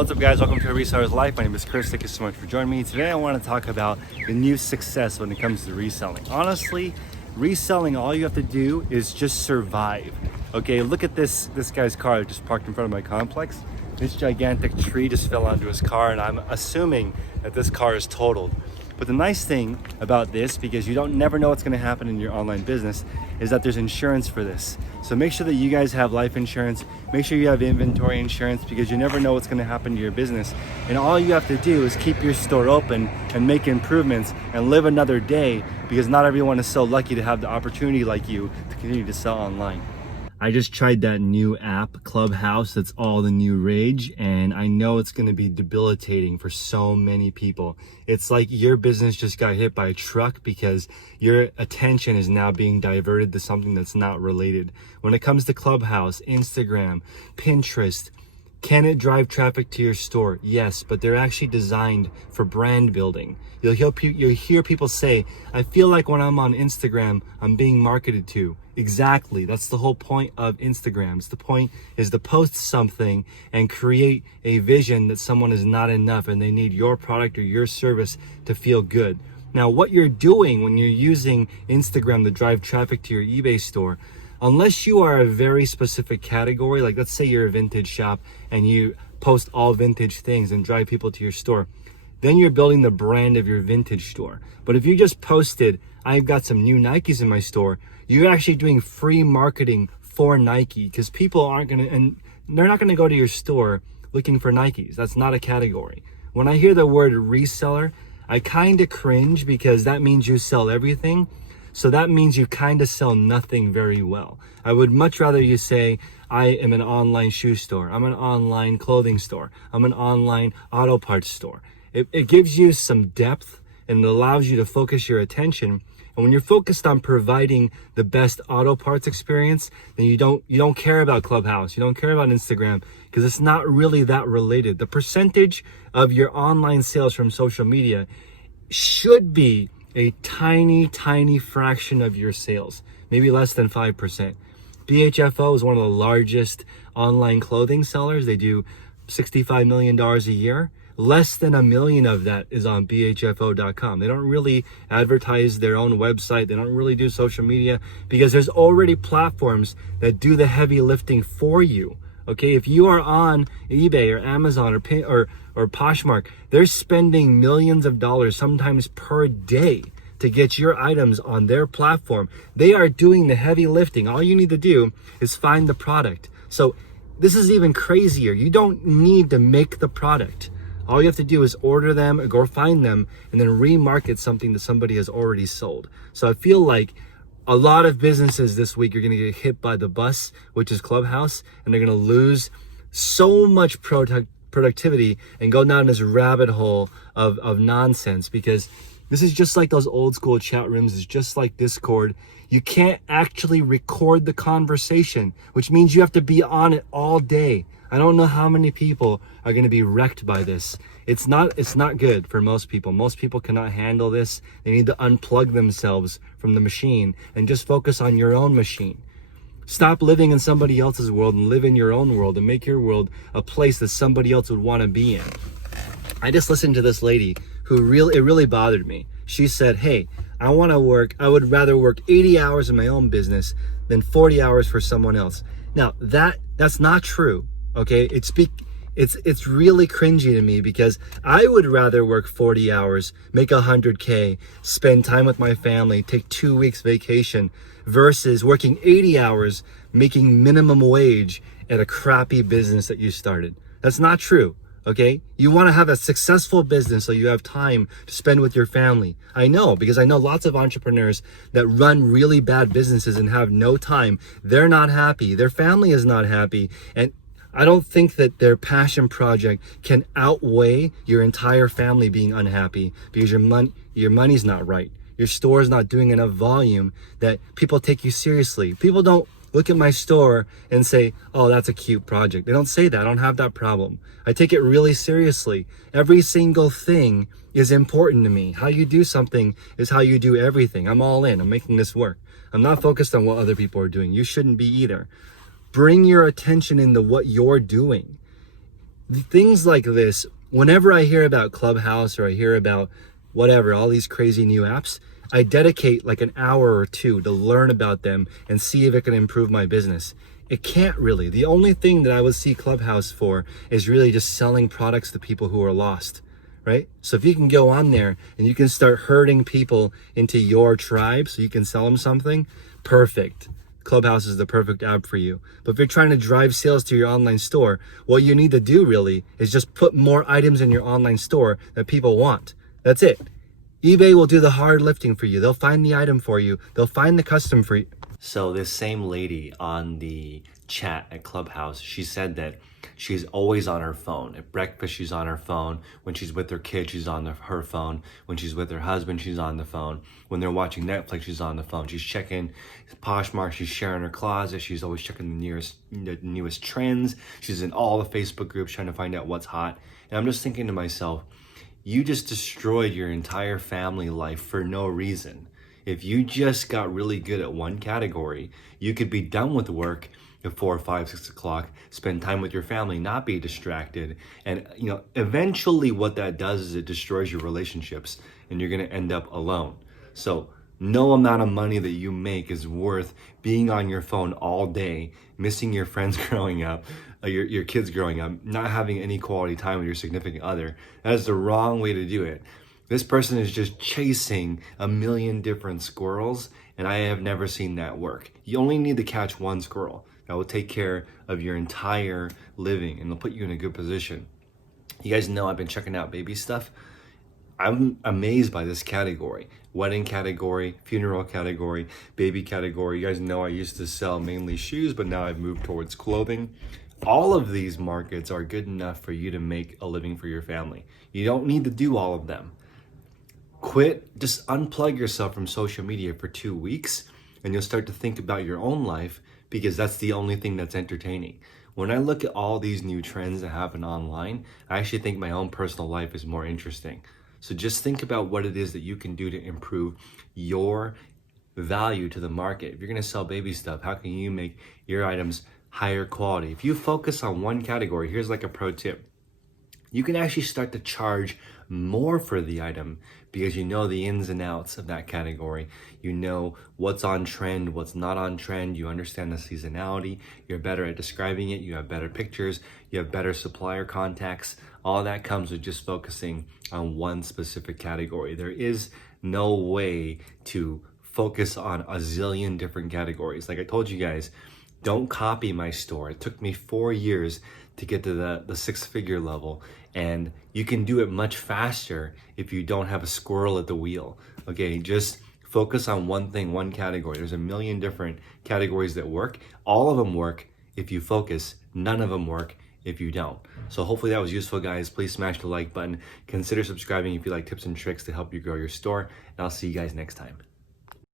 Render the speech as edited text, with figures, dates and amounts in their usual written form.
What's up, guys? Welcome to A Reseller's Life. My name is Chris. Thank you so much for joining me. Today I want to talk about the new success when it comes to reselling. Honestly, reselling, all you have to do is just survive. Okay, look at this guy's car just parked in front of my complex. This gigantic tree just fell onto his car, and I'm assuming that this car is totaled. But the nice thing about this, because you don't never know what's going to happen in your online business, is that there's insurance for this. So make sure that you guys have life insurance. Make sure you have inventory insurance, because you never know what's going to happen to your business. And all you have to do is keep your store open and make improvements and live another day, because not everyone is so lucky to have the opportunity like you to continue to sell online. I just tried that new app, Clubhouse, that's all the new rage, and I know it's gonna be debilitating for so many people. It's like your business just got hit by a truck because your attention is now being diverted to something that's not related. When it comes to Clubhouse, Instagram, Pinterest, can it drive traffic to your store? Yes, but they're actually designed for brand building. You'll hear people say, I feel like when I'm on Instagram, I'm being marketed to. Exactly, that's the whole point of Instagrams. The point is to post something and create a vision that someone is not enough and they need your product or your service to feel good. Now, what you're doing when you're using Instagram to drive traffic to your eBay store, unless you are a very specific category, like let's say you're a vintage shop and you post all vintage things and drive people to your store, then you're building the brand of your vintage store. But if you just posted, I've got some new Nikes in my store, you're actually doing free marketing for Nike, because people aren't gonna, and they're not gonna go to your store looking for Nikes. That's not a category. When I hear the word reseller, I kind of cringe, because that means you sell everything. So that means you kind of sell nothing very well. I would much rather you say, I am an online shoe store, I'm an online clothing store, I'm an online auto parts store. It gives you some depth and it allows you to focus your attention. And when you're focused on providing the best auto parts experience, then you don't care about Clubhouse, you don't care about Instagram, because it's not really that related. The percentage of your online sales from social media should be a tiny fraction of your sales, maybe less than 5%. BHFO is one of the largest online clothing sellers. They do $65 million a year. Less than $1 million of that is on BHFO.com. They don't really advertise their own website. They don't really do social media, because there's already platforms that do the heavy lifting for you. Okay, if you are on eBay or Amazon or Poshmark, they're spending millions of dollars, sometimes per day, to get your items on their platform. They are doing the heavy lifting. All you need to do is find the product. So this is even crazier. You don't need to make the product. All you have to do is order them or go find them and then remarket something that somebody has already sold. So I feel like a lot of businesses this week are going to get hit by the bus, which is Clubhouse, and they're going to lose so much productivity and go down this rabbit hole of nonsense, because this is just like those old school chat rooms. It's just like Discord. You can't actually record the conversation, which means you have to be on it all day. I don't know how many people are going to be wrecked by this. It's not good for most people. Most people cannot handle this. They need to unplug themselves from the machine and just focus on your own machine. Stop living in somebody else's world and live in your own world, and make your world a place that somebody else would want to be in. I just listened to this lady who it really bothered me. She said, hey, I would rather work 80 hours in my own business than 40 hours for someone else. Now, that's not true. Okay, it's really cringy to me, because I would rather work 40 hours, make 100K, spend time with my family, take 2 weeks vacation, versus working 80 hours, making minimum wage at a crappy business that you started. That's not true. Okay, you want to have a successful business so you have time to spend with your family. I know, because I know lots of entrepreneurs that run really bad businesses and have no time. They're not happy, their family is not happy, and I don't think that their passion project can outweigh your entire family being unhappy, because your money's not right. Your store is not doing enough volume that people take you seriously. People don't look at my store and say, oh, that's a cute project. They don't say that. I don't have that problem. I take it really seriously. Every single thing is important to me. How you do something is how you do everything. I'm all in. I'm making this work. I'm not focused on what other people are doing. You shouldn't be either. Bring your attention into what you're doing. Things like this, whenever I hear about Clubhouse or I hear about whatever, all these crazy new apps, I dedicate like an hour or two to learn about them and see if it can improve my business. It can't really. The only thing that I would see Clubhouse for is really just selling products to people who are lost, right? So if you can go on there and you can start herding people into your tribe so you can sell them something, perfect. Clubhouse is the perfect app for you. But if you're trying to drive sales to your online store, what you need to do really is just put more items in your online store that people want. That's it. eBay will do the hard lifting for you. They'll find the item for you. They'll find the custom for you. So this same lady on the chat at Clubhouse, she said that she's always on her phone. At breakfast, she's on her phone. When she's with her kids, she's on her phone. When she's with her husband, she's on the phone. When they're watching Netflix, she's on the phone. She's checking Poshmark. She's sharing her closet. She's always checking the newest trends. She's in all the Facebook groups trying to find out what's hot. And I'm just thinking to myself, you just destroyed your entire family life for no reason. If you just got really good at one category, you could be done with work at 4, 5, 6 o'clock, spend time with your family, not be distracted. And eventually what that does is it destroys your relationships and you're gonna end up alone. So no amount of money that you make is worth being on your phone all day, missing your friends growing up, your kids growing up, not having any quality time with your significant other. That is the wrong way to do it. This person is just chasing a million different squirrels, and I have never seen that work. You only need to catch one squirrel. That will take care of your entire living, and it'll put you in a good position. You guys know I've been checking out baby stuff. I'm amazed by this category. Wedding category, funeral category, baby category. You guys know I used to sell mainly shoes, but now I've moved towards clothing. All of these markets are good enough for you to make a living for your family. You don't need to do all of them. Quit, just unplug yourself from social media for 2 weeks and you'll start to think about your own life, because that's the only thing that's entertaining. When I look at all these new trends that happen online, I actually think my own personal life is more interesting. So just think about what it is that you can do to improve your value to the market. If you're gonna sell baby stuff, how can you make your items higher quality? If you focus on one category, here's like a pro tip. You can actually start to charge more for the item because you know the ins and outs of that category. You know what's on trend, what's not on trend. You understand the seasonality. You're better at describing it. You have better pictures. You have better supplier contacts. All that comes with just focusing on one specific category. There is no way to focus on a zillion different categories. Like I told you guys, don't copy my store. It took me 4 years to get to the 6-figure level, and you can do it much faster if you don't have a squirrel at the wheel. Okay, just focus on one thing, one category. There's a million different categories that work. All of them work if you focus. None of them work if you don't. So hopefully that was useful, guys. Please smash the like button. Consider subscribing if you like tips and tricks to help you grow your store, and I'll see you guys next time.